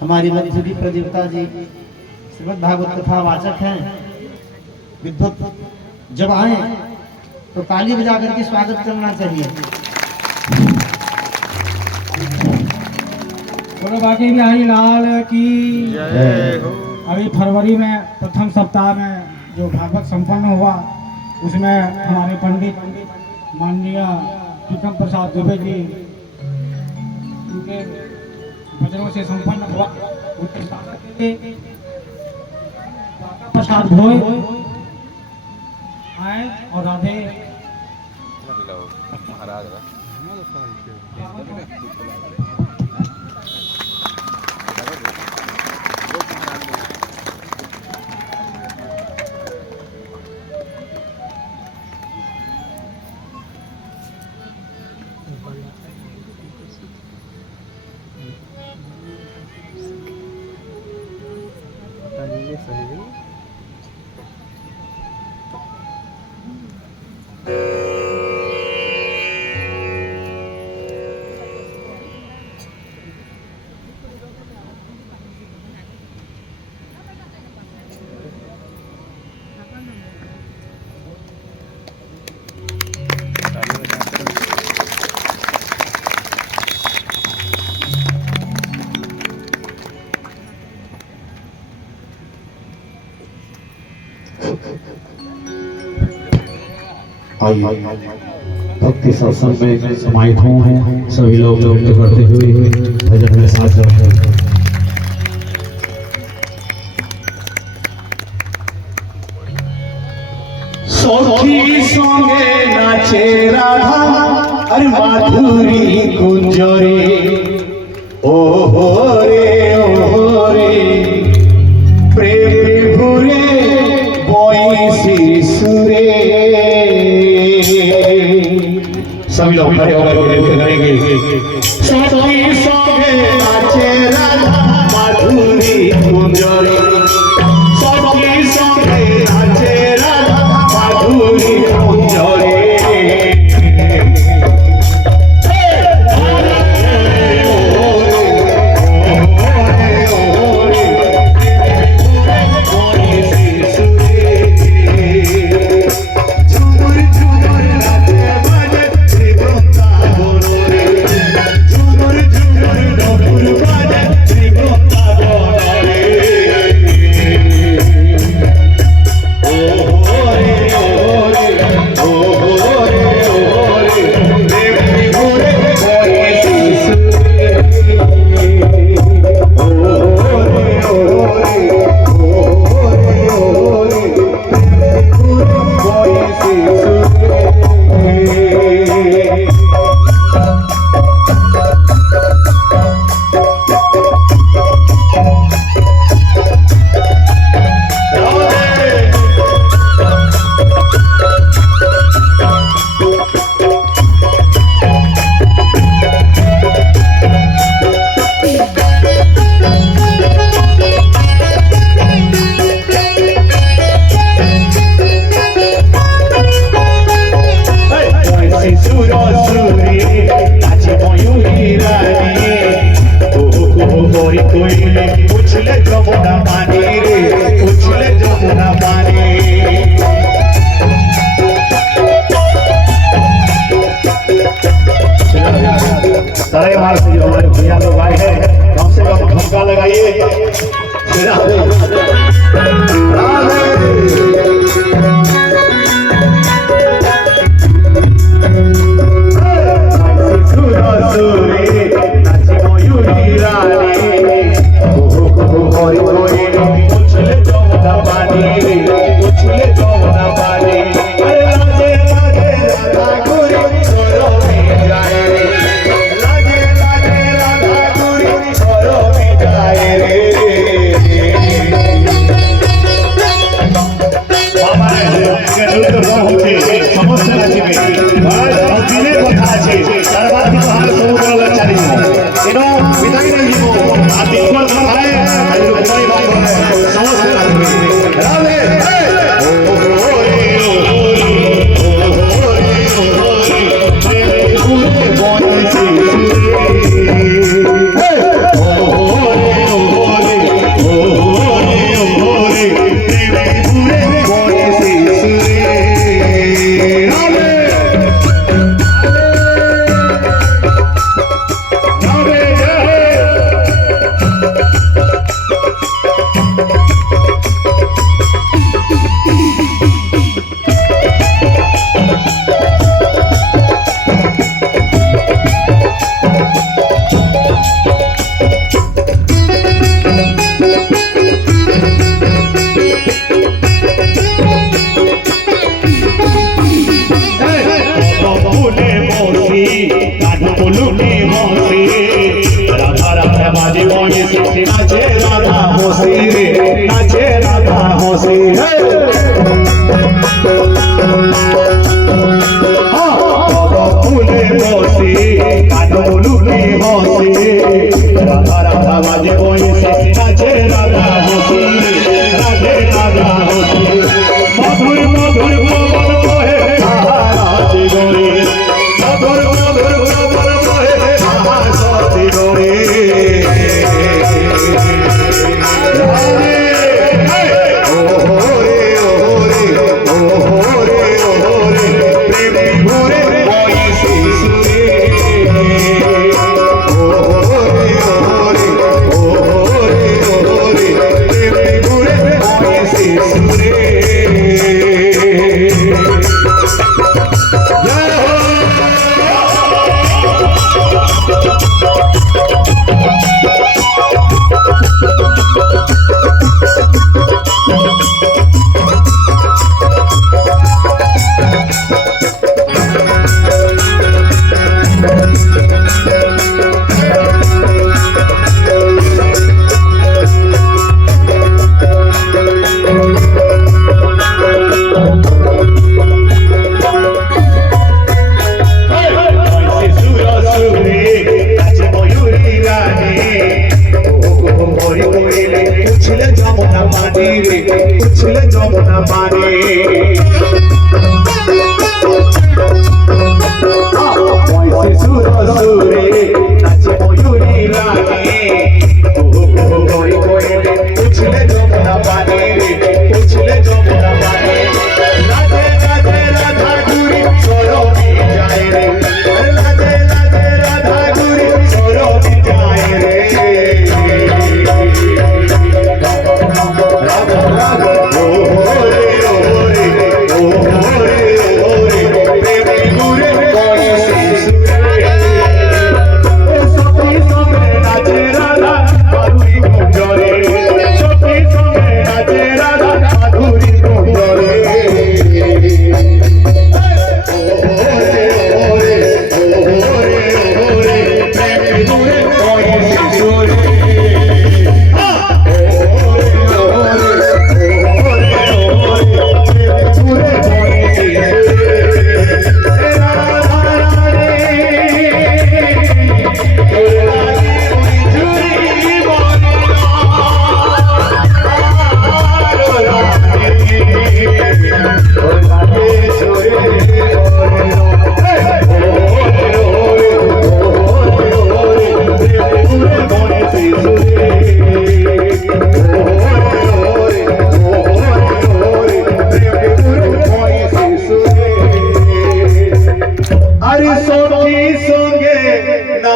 हमारी मध्य प्रदेवता जी श्रीमद् भागवत कथा वाचक हैं। विद्वत जब आए तो ताली बजा करके स्वागत करना चाहिए। बोलो बाकी बिहारी लाल की जय हो। अभी फरवरी में प्रथम सप्ताह में जो भागवत संपन्न हुआ उसमें हमारे पंडित माननीय प्रीतम प्रसाद दुबे जी उनके भजनों से संपन्न हुआ। उनके स्वागत के लिए प्रसाद भोय आए और राधे महाराज आइए भक्ति सत्संग में समाहित हुए हैं सभी लोग नृत्य करते हुए भजन में साथ रहे हैं। सखी संगे नाचे राधा अरे माधुरी कुंजरे ओहो रे प्रेम भूरे बॉयसी सुरे। सभी लोग खड़े होकर नृत्य करेंगे। सखी संगे नाचे राधा माधुरी कुंजरे सखी संगे नाचे राधा माधुरी कुंजरे। सारे मार से जो हमारे भैया लोग आए हैं कम से कम धक्का लगाइए। कानपुलू की हंसी राधा राधा बाजे बंसी नाचे राधा हंसी रे नाचे राधा हंसी फूले बसी कानपुलू की हंसी